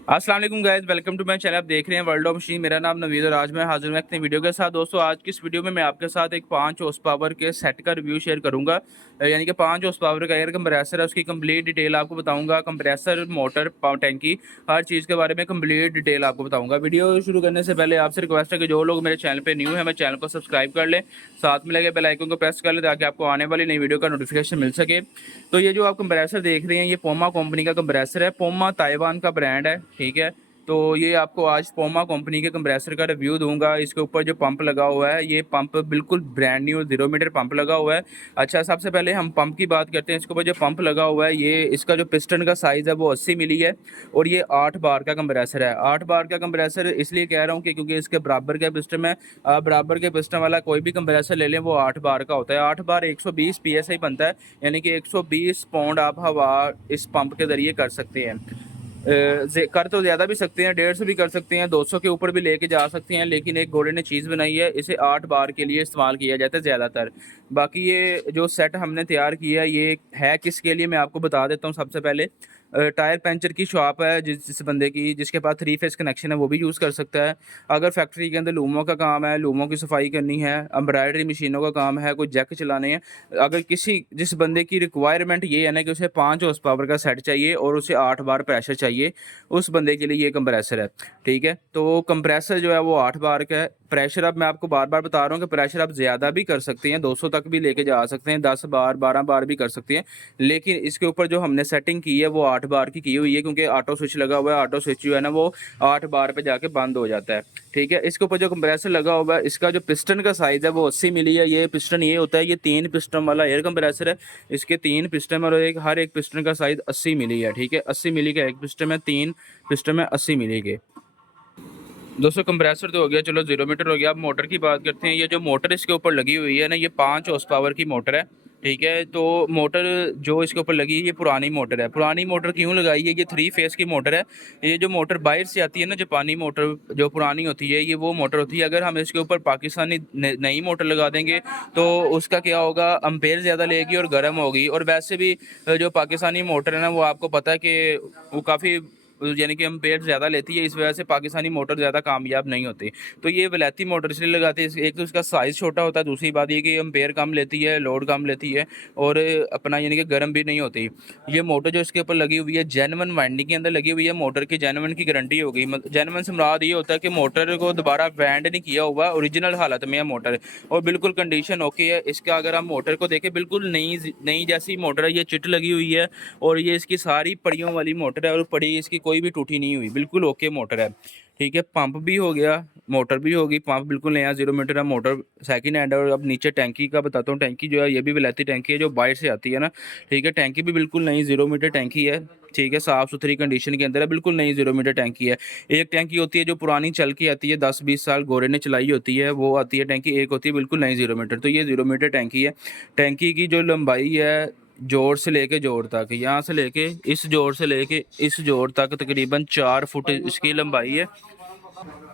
अस्सलाम वालेकुम guys, welcome to my channel. आप देख रहे हैं वर्ल्ड ऑफ मशीन। मेरा नाम नवीद और आज मैं हाजिर हूँ अपनी वीडियो के साथ। दोस्तों, आज की इस वीडियो में मैं आपके साथ एक 5 हॉर्स पावर के सेट का रिव्यू शेयर करूंगा। यानी कि 5 हॉर्स पावर का एयर कंप्रेसर है, उसकी कंप्लीट डिटेल आपको बताऊंगा। कंप्रेसर, मोटर, पावर टैंकी, हर चीज़ के बारे में कंप्लीट डिटेल आपको बताऊंगा। वीडियो शुरू करने से पहले आपसे रिक्वेस्ट है कि जो लोग मेरे चैनल पर न्यू है, मैं चैनल को सब्सक्राइब कर लें, साथ में लगे बेल आइकन को प्रेस कर लें ताकि आपको आने वाली नई वीडियो का नोटिफिकेशन मिल सके। तो ये जो आप कंप्रेसर देख रहे हैं, ये पोमा कंपनी का कंप्रेसर है। पोमा ताइवान का ब्रांड है, ठीक है। तो ये आपको आज पोमा कंपनी के कंप्रेसर का रिव्यू दूंगा। इसके ऊपर जो पंप लगा हुआ है, ये पंप बिल्कुल ब्रांड न्यू 0 मीटर पंप लगा हुआ है। अच्छा, सबसे पहले हम पंप की बात करते हैं। इसके ऊपर जो पंप लगा हुआ है, ये इसका जो पिस्टन का साइज़ है वो 80 मिली है और ये 8 बार का कंप्रेसर है। 8 बार का कंप्रेसर इसलिए कह रहा हूँ कि क्योंकि इसके बराबर का पिस्टन है। बराबर के पिस्टन वाला कोई भी कंप्रेसर ले लें, वो 8 बार का होता है। 8 बार 120 PSI बनता है, यानी कि 120 पाउंड आप हवा इस पंप के ज़रिए कर सकते हैं। कर तो ज़्यादा भी सकते हैं, 150 भी कर सकते हैं, 200 के ऊपर भी लेके जा सकते हैं, लेकिन एक घोड़े ने चीज़ बनाई है, इसे 8 बार के लिए इस्तेमाल किया जाता है ज़्यादातर। बाकी ये जो सेट हमने तैयार किया है, ये है किसके लिए मैं आपको बता देता हूँ। सबसे पहले टायर पंचर की शॉप है, जिस बंदे की जिसके पास 3 फेस कनेक्शन है, वो भी यूज़ कर सकता है। अगर फैक्ट्री के अंदर लूमों का काम है, लूमों की सफाई करनी है, एम्ब्रॉयडरी मशीनों का काम है, कोई जैक चलाने हैं, अगर जिस बंदे की रिक्वायरमेंट ये है ना कि उसे 5 हॉर्स पावर का सेट चाहिए और उसे 8 बार प्रेशर चाहिए, उस बंदे के लिए ये कंप्रेसर है, ठीक है। तो कंप्रेसर जो है वो 8 बार का है। प्रेशर अब मैं आपको बार-बार बता रहा हूँ कि प्रेशर आप ज़्यादा भी कर सकते हैं, 200 तक भी लेके जा सकते हैं, 10 बार, 12 बार भी कर सकते हैं। लेकिन इसके ऊपर जो हमने सेटिंग की है वो 8 बार की हुई है, क्योंकि ऑटो स्विच लगा हुआ है। ऑटो स्विच जो है ना वो 8 बार पे जाके बंद हो जाता है, ठीक है। इसके ऊपर जो कंप्रेसर लगा हुआ है, इसका जो पिस्टन का साइज़ है वो 80 मिली है। ये पिस्टन ये होता है, ये 3 पिस्टन वाला एयर कंप्रेसर है। इसके 3 पिस्टन और हर एक पिस्टन का साइज़ 80 मिली है, ठीक है। 80 मिली का एक पिस्टन है, 3 पिस्टन में 80 मिली के। दोस्तों, कंप्रेसर तो हो गया, चलो 0 मीटर हो गया। अब मोटर की बात करते हैं। ये जो मोटर इसके ऊपर लगी हुई है ना, ये 5 हॉर्स पावर की मोटर है, ठीक है। तो मोटर जो इसके ऊपर लगी है, ये पुरानी मोटर है। पुरानी मोटर क्यों लगाई है? ये 3 फेस की मोटर है। ये जो मोटर बाहर से आती है ना, जापानी मोटर जो पुरानी होती है, ये वो मोटर होती है। अगर हम इसके ऊपर पाकिस्तानी नई मोटर लगा देंगे तो उसका क्या होगा, अम्पेयर ज़्यादा लेगी और गर्म होगी। और वैसे भी जो पाकिस्तानी मोटर है ना, वो आपको पता है कि वो काफ़ी यानी कि एम्पेयर ज़्यादा लेती है। इस वजह से पाकिस्तानी मोटर ज़्यादा कामयाब नहीं होती। तो ये वलैती मोटर इसलिए लगाते हैं, एक तो इसका साइज़ छोटा होता है, दूसरी बात ये कि एम्पेयर कम लेती है, लोड कम लेती है और अपना यानी कि गर्म भी नहीं होती। ये मोटर जो इसके ऊपर लगी हुई है, जेन्युइन वाइंडिंग के अंदर लगी हुई है। मोटर की जेन्युइन की गारंटी होगी। जेन्युइन से मुराद ये होता है कि मोटर को दोबारा बैंड नहीं किया हुआ, ओरिजिनल हालत में है मोटर और बिल्कुल कंडीशन ओके है। इसका अगर हम मोटर को देखें, बिल्कुल नई नई जैसी मोटर है। ये चिट लगी हुई है और ये इसकी सारी पड़ियों वाली मोटर है और पड़ी इसकी कोई भी टूटी नहीं हुई, बिल्कुल ओके मोटर है, ठीक है। पंप भी हो गया, मोटर भी होगी। पंप बिल्कुल नया 0 मीटर है, मोटर सेकंड हैंड है। और अब नीचे टैंकी का बताता हूँ। टैंकी जो है, ये भी विलायती टैंकी है जो बाहर से आती है ना, ठीक है। टैंकी भी बिल्कुल नई 0 मीटर टैंकी है, ठीक है। साफ़ सुथरी कंडीशन के अंदर है, बिल्कुल नई 0 मीटर टैंकी है। एक टैंकी होती है जो पुरानी चल के आती है, 10-20 साल गोरे ने चलाई होती है, वो आती है टैंकी। एक होती है बिल्कुल नई 0 मीटर। तो ये 0 मीटर टैंकी है। टैंकी की जो लंबाई है, जोड़ से लेके जोड़ तक, यहाँ से लेके इस जोड़ से लेके इस जोड़ तक तकरीबन 4 फुट इसकी लंबाई है।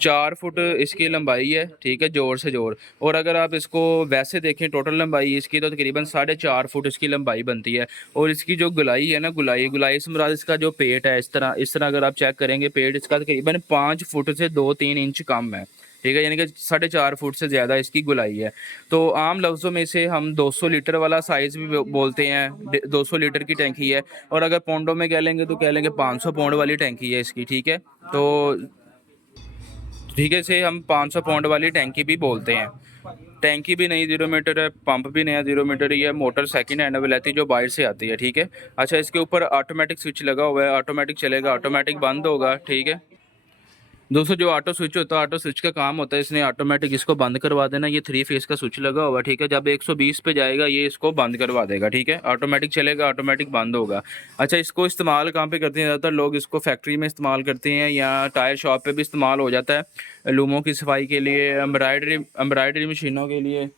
4 फुट इसकी लंबाई है, ठीक है, जोड़ से जोड़। और अगर आप इसको वैसे देखें टोटल लंबाई इसकी, तो तकरीबन 4.5 फुट इसकी लंबाई बनती है। और इसकी जो गुलाई है ना, गुलाई से मुराद इसका जो पेट है, इस तरह अगर आप चेक करेंगे, पेट इसका तकरीबन 5 फुट से 2-3 इंच कम है, ठीक है। यानी कि 4.5 फुट से ज़्यादा इसकी गुलाई है। तो आम लफ्ज़ों में इसे हम 200 लीटर वाला साइज़ भी बोलते हैं। 200 लीटर की टैंकी है। और अगर पौंडों में कह लेंगे तो कह लेंगे 500 पौंड वाली टैंकी है इसकी, ठीक है। तो ठीक है, इसे हम 500 पाउंड वाली टैंकी भी बोलते हैं। टैंकी भी नई 0 मीटर है, पंप भी नया 0 मीटर ही है। मोटर सेकंड हैंड अवेलेबल जो बाहर से आती है, ठीक है। अच्छा, इसके ऊपर ऑटोमेटिक स्विच लगा हुआ है, ऑटोमेटिक चलेगा, ऑटोमेटिक बंद होगा, ठीक है। दोस्तों, जो ऑटो स्विच होता है, ऑटो स्विच का काम होता है इसने ऑटोमेटिक इसको बंद करवा देना। ये 3 फेस का स्विच लगा हुआ है, ठीक है। जब 120 पे जाएगा ये इसको बंद करवा देगा, ठीक है। ऑटोमेटिक चलेगा, ऑटोमेटिक बंद होगा। अच्छा, इसको इस्तेमाल कहाँ पे करते हैं? ज़्यादातर लोग इसको फैक्ट्री में इस्तेमाल करते हैं या टायर शॉप पे भी इस्तेमाल हो जाता है, लूमों की सफाई के लिए, एम्ब्रॉयडरी एम्ब्रॉयडरी मशीनों के लिए,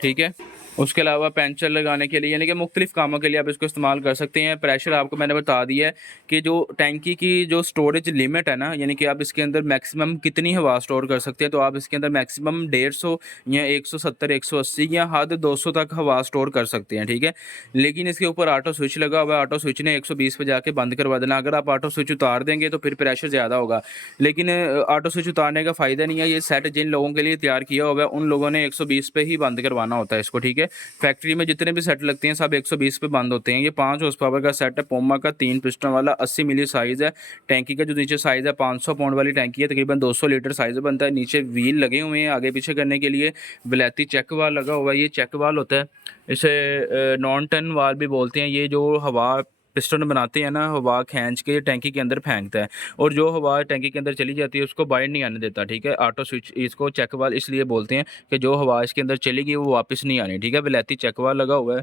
ठीक है। उसके अलावा पंचर लगाने के लिए यानी कि मुख्तलिफ कामों के लिए आप इसको इस्तेमाल कर सकते हैं। प्रेशर आपको मैंने बता दिया है कि जो टैंकी की जो स्टोरेज लिमिट है ना, यानी कि आप इसके अंदर मैक्सिमम कितनी हवा स्टोर कर सकते हैं, तो आप इसके अंदर मैक्सिमम 150 या 170 180 या हद 200 तक हवा स्टोर कर सकते हैं, ठीक है। लेकिन इसके ऊपर ऑटो स्विच लगा हुआ है, ऑटो स्विच ने 120 पे जाके बंद करवा देना। अगर आप ऑटो स्विच उतार देंगे तो फिर प्रेशर ज़्यादा होगा, लेकिन ऑटो स्विच उतारने का फ़ायदा नहीं है। ये सेट जिन लोगों के लिए तैयार किया हुआ है उन लोगों ने 120 पे ही बंद करवाना होता है इसको, ठीक है। फैक्ट्री में जितने भी सेट लगते हैं सब 120 पे बंद होते हैं। ये 5 हॉर्स पावर का सेट है, पोमा का 3 पिस्टन वाला 80 मिली साइज़ है। टैंकी का जो नीचे साइज़ है 500 पाउंड वाली टैंकी है, तकरीबन 200 लीटर साइज़ बनता है। नीचे व्हील लगे हुए हैं आगे पीछे करने के लिए, वलैती चेक वाल लगा हुआ है। ये चेक वाल होता है, इसे नॉन टन वाल भी बोलते हैं। ये जो हवा पिस्टन बनाते हैं ना, हवा खींच के टैंकी के अंदर फेंकता है, और जो हवा टैंकी के अंदर चली जाती है उसको बाहर नहीं आने देता, ठीक है। ऑटो स्विच इसको चेक वाल इसलिए बोलते हैं कि जो हवा इसके अंदर चलेगी वो वापस नहीं आनी, ठीक है। विलायती चेक वाल लगा हुआ है,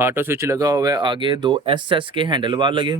ऑटो स्विच लगा हुआ है, आगे 2 एसएस के हैंडल वाल लगे,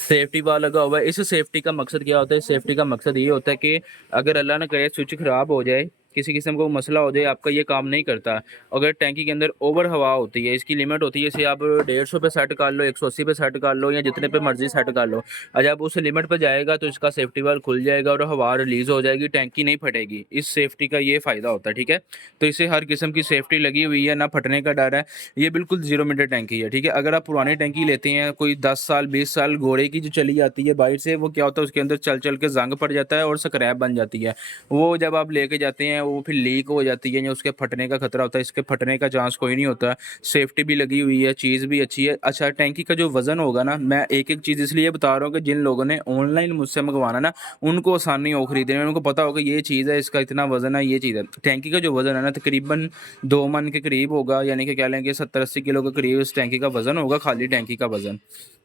सेफ्टी वाल लगा हुआ है। इस सेफ्टी का मकसद क्या होता है? सेफ्टी का मकसद ये होता है कि अगर अल्लाह ना करे स्विच ख़राब हो जाए, किसी किस्म का मसला हो जाए, आपका ये काम नहीं करता। अगर टैंकी के अंदर ओवर हवा होती है, इसकी लिमिट होती है, इसे आप 150 पे सेट कर लो, 180 पे सेट कर लो, या जितने पे मर्जी सेट कर लो। जब उस लिमिट पे जाएगा तो इसका सेफ्टी वाल्व खुल जाएगा और हवा रिलीज़ हो जाएगी, टैंकी नहीं फटेगी। इस सेफ्टी का ये फ़ायदा होता है, ठीक है। तो इससे हर किस्म की सेफ्टी लगी हुई है, ना फटने का डर है। ये बिल्कुल 0 मीटर टैंकी है, ठीक है। अगर आप पुरानी टैंकी लेते हैं, कोई 10 साल 20 साल घोड़े की जो चली जाती है बाहर से, वो क्या होता है उसके अंदर चल चल के जंग पड़ जाता है और स्क्रैप बन जाती है। वो जब आप लेके जाते हैं वो फिर लीक हो जाती है या उसके फटने का खतरा होता है। इसके फटने का चांस कोई नहीं होता। सेफ्टी भी लगी हुई है, चीज़ भी अच्छी है। अच्छा, टैंकी का जो वज़न होगा ना, मैं एक एक चीज़ इसलिए बता रहा हूँ कि जिन लोगों ने ऑनलाइन मुझसे मंगवाना ना, उनको आसानी हो खरीदने में, उनको पता होगा ये चीज़ है, इसका इतना वज़न है, ये चीज़ है। टैंकी का जो वज़न है ना तकरीबन 2 मन के करीब होगा, यानी कि कह लें कि 70-80 किलो के करीब इस टैंकी का वज़न होगा, खाली टैंकी का वज़न,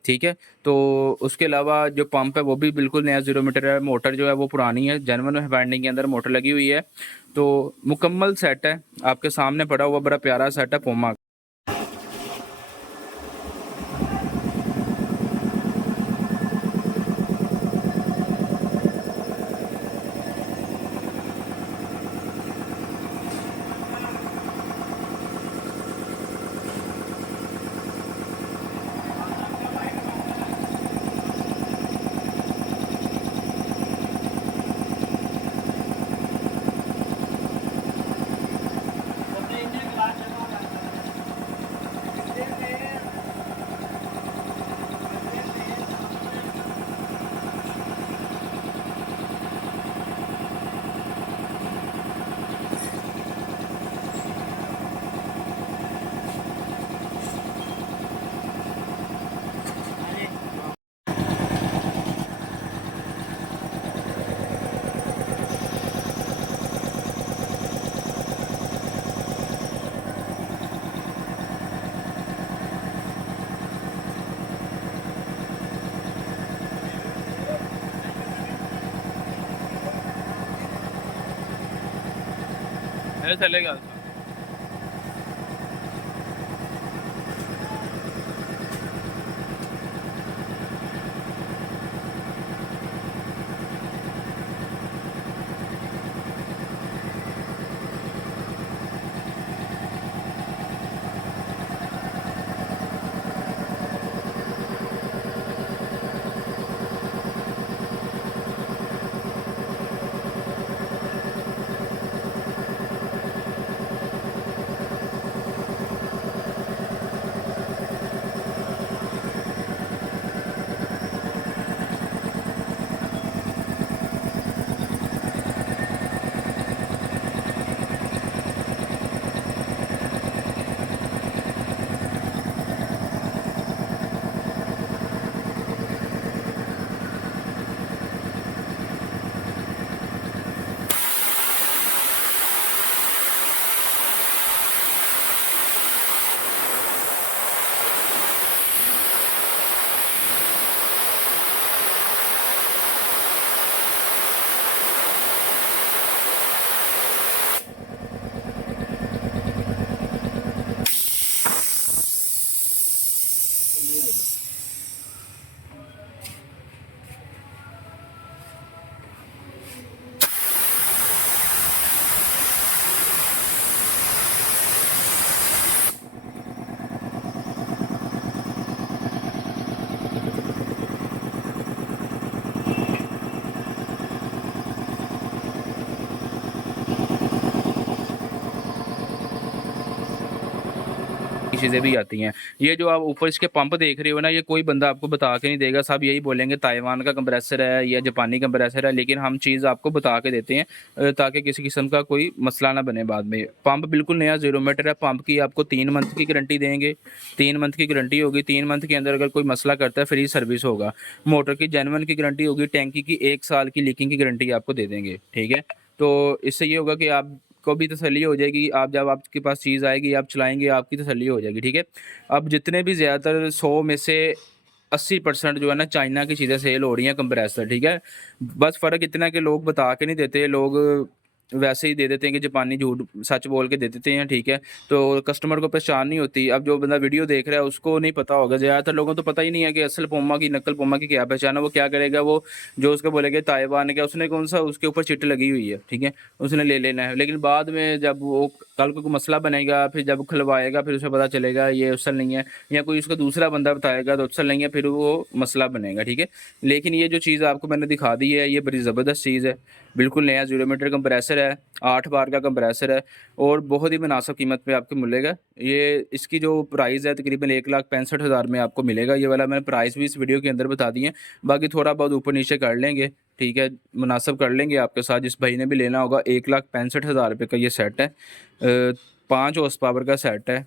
ठीक है। तो उसके अलावा जो पंप है वो भी बिल्कुल नया 0 मीटर है। मोटर जो है वो पुरानी है, जेन्युइन वाइंडिंग के अंदर मोटर लगी हुई है। तो मुकम्मल सेट है, आपके सामने पड़ा हुआ बड़ा प्यारा सेट है पूमा। चलेगा। चीज़ें भी आती हैं। ये जो आप ऊपर इसके पंप देख रहे हो ना, ये कोई बंदा आपको बता के नहीं देगा, सब यही बोलेंगे ताइवान का कंप्रेसर है या जापानी कंप्रेसर है, लेकिन हम चीज़ आपको बता के देते हैं ताकि किसी किस्म का कोई मसला ना बने बाद में। पंप बिल्कुल नया 0 मीटर है, पंप की आपको 3 मंथ की गारंटी देंगे, 3 मंथ की गारंटी होगी, 3 मंथ के अंदर अगर कोई मसला करता है फ्री सर्विस होगा। मोटर की जेन्युइन की गारंटी होगी, टैंकी की 1 साल की लीकिंग की गारंटी आपको दे देंगे, ठीक है। तो इससे ये होगा कि आपको भी तसल्ली हो जाएगी, आप जब आपके पास चीज़ आएगी आप चलाएँगे आपकी तसल्ली हो जाएगी, ठीक है। अब जितने भी ज़्यादातर 100 में से 80% जो है ना चाइना की चीज़ें सेल हो रही हैं कंप्रेसर, ठीक है। बस फ़र्क इतना है कि लोग बता के नहीं देते, लोग वैसे ही दे देते हैं कि जापानी झूठ सच बोल के दे देते हैं, ठीक है। तो कस्टमर को पहचान नहीं होती। अब जो बंदा वीडियो देख रहा है उसको नहीं पता होगा, ज़्यादातर लोगों को तो पता ही नहीं है कि असल पूमा की नकल पूमा की क्या पहचान है। वो क्या करेगा, वो जो उसको बोलेगा ताइवान का, उसने कौन सा उसके ऊपर चिट लगी हुई है, ठीक है, उसने ले लेना है। लेकिन बाद में जब वो कल को कोई मसला बनेगा, फिर जब खुलवाएगा फिर उसे पता चलेगा ये असल नहीं है, या कोई उसका दूसरा बंदा बताएगा तो असल नहीं है, फिर वो मसला बनेगा, ठीक है। लेकिन ये जो चीज़ आपको मैंने दिखा दी है ये बड़ी ज़बरदस्त चीज़ है, बिल्कुल नया 0 मीटर कंप्रेसर है, 8 बार का कंप्रेसर है और बहुत ही मुनासिब कीमत पे आपको मिलेगा। ये इसकी जो प्राइस है तकरीबन 1,65,000 में आपको मिलेगा। ये वाला मैंने प्राइस भी इस वीडियो के अंदर बता दिए हैं, बाकी थोड़ा बहुत ऊपर नीचे कर लेंगे, ठीक है, मुनासिब कर लेंगे आपके साथ। जिस भाई ने भी लेना होगा 1,65,000 रुपये का ये सेट है, 5 हॉर्स पावर का सेट है,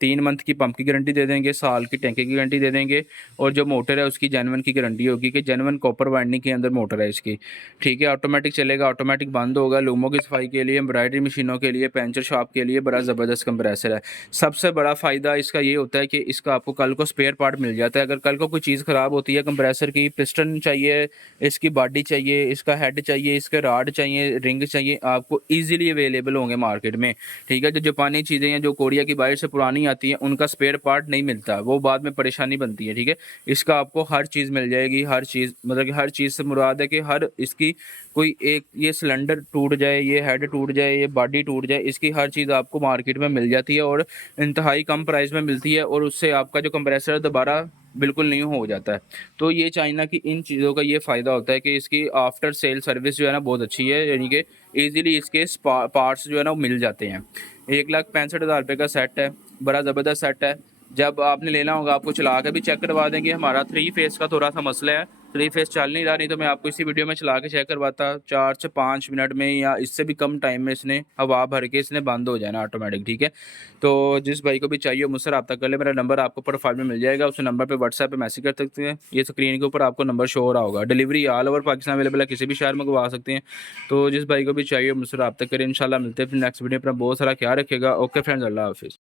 3 मंथ की पंप की गारंटी दे देंगे, साल की टैंकी की गारंटी दे देंगे और जो मोटर है उसकी जेन्युइन की गारंटी होगी कि जेन्युइन कॉपर वाइंडिंग के अंदर मोटर है इसकी, ठीक है। ऑटोमेटिक चलेगा, ऑटोमेटिक बंद होगा। लूमों की सफाई के लिए, एम्ब्रॉयडरी मशीनों के लिए, पेंचर शॉप के लिए बड़ा ज़बरदस्त कंप्रेसर है। सबसे बड़ा फ़ायदा इसका ये होता है कि इसका आपको कल को स्पेयर पार्ट मिल जाता है। अगर कल को कोई चीज़ ख़राब होती है, कंप्रेसर की पिस्टन चाहिए, इसकी बॉडी चाहिए, इसका हेड चाहिए, इसके रॉड चाहिए, रिंग चाहिए, आपको ईज़िली अवेलेबल होंगे मार्केट में, ठीक है। जो जापानी चीज़ें हैं जो कोरिया की बाहर से पुरानी आती हैं उनका स्पेयर पार्ट नहीं मिलता, वो बाद में परेशानी बनती है, ठीक है। इसका आपको हर चीज़ मिल जाएगी, हर चीज़ मतलब कि हर चीज़ से मुराद है कि हर इसकी कोई एक ये सिलेंडर टूट जाए, ये हेड टूट जाए, ये बॉडी टूट जाए, इसकी हर चीज़ आपको मार्केट में मिल जाती है और इंतहाई कम प्राइस में मिलती है और उससे आपका जो कंप्रेसर है दोबारा बिल्कुल न्यू हो जाता है। तो ये चाइना की इन चीज़ों का ये फ़ायदा होता है कि इसकी आफ्टर सेल सर्विस जो है ना बहुत अच्छी है, यानी कि ईज़िली इसके पार्ट्स जो है ना वो मिल जाते हैं। 1,65,000 रुपये का सेट है, बड़ा ज़बरदस्त सेट है। जब आपने लेना होगा आपको चला के भी चेक करवा देंगे। हमारा 3 फेज़ का थोड़ा सा मसला है, 3 फेज़ चल नहीं रहा, नहीं तो मैं आपको इसी वीडियो में चला के चेक करवाता। 4 से 5 मिनट में या इससे भी कम टाइम में इसने हवा भर के इसने बंद हो जाना ऑटोमेटिक, ठीक है। तो जिस भाई को भी चाहिए हो मुझसे रब्ता कर ले, मेरा नंबर आपको प्रोफाइल में मिल जाएगा, उस नंबर पे व्हाट्सएप पे मैसेज कर सकते हैं। ये स्क्रीन के ऊपर आपको नंबर शो हो रहा होगा। Delivery all over Pakistan available है, किसी भी शहर में मंगवा सकते हैं। तो जिस भाई को भी चाहिए मुझसे रब्ता करें, इंशाल्लाह मिलते हैं फिर नेक्स्ट वीडियो पर। बहुत सारा ख्याल रखिएगा। ओके फ्रेंड्स, अल्लाह हाफ़िज़।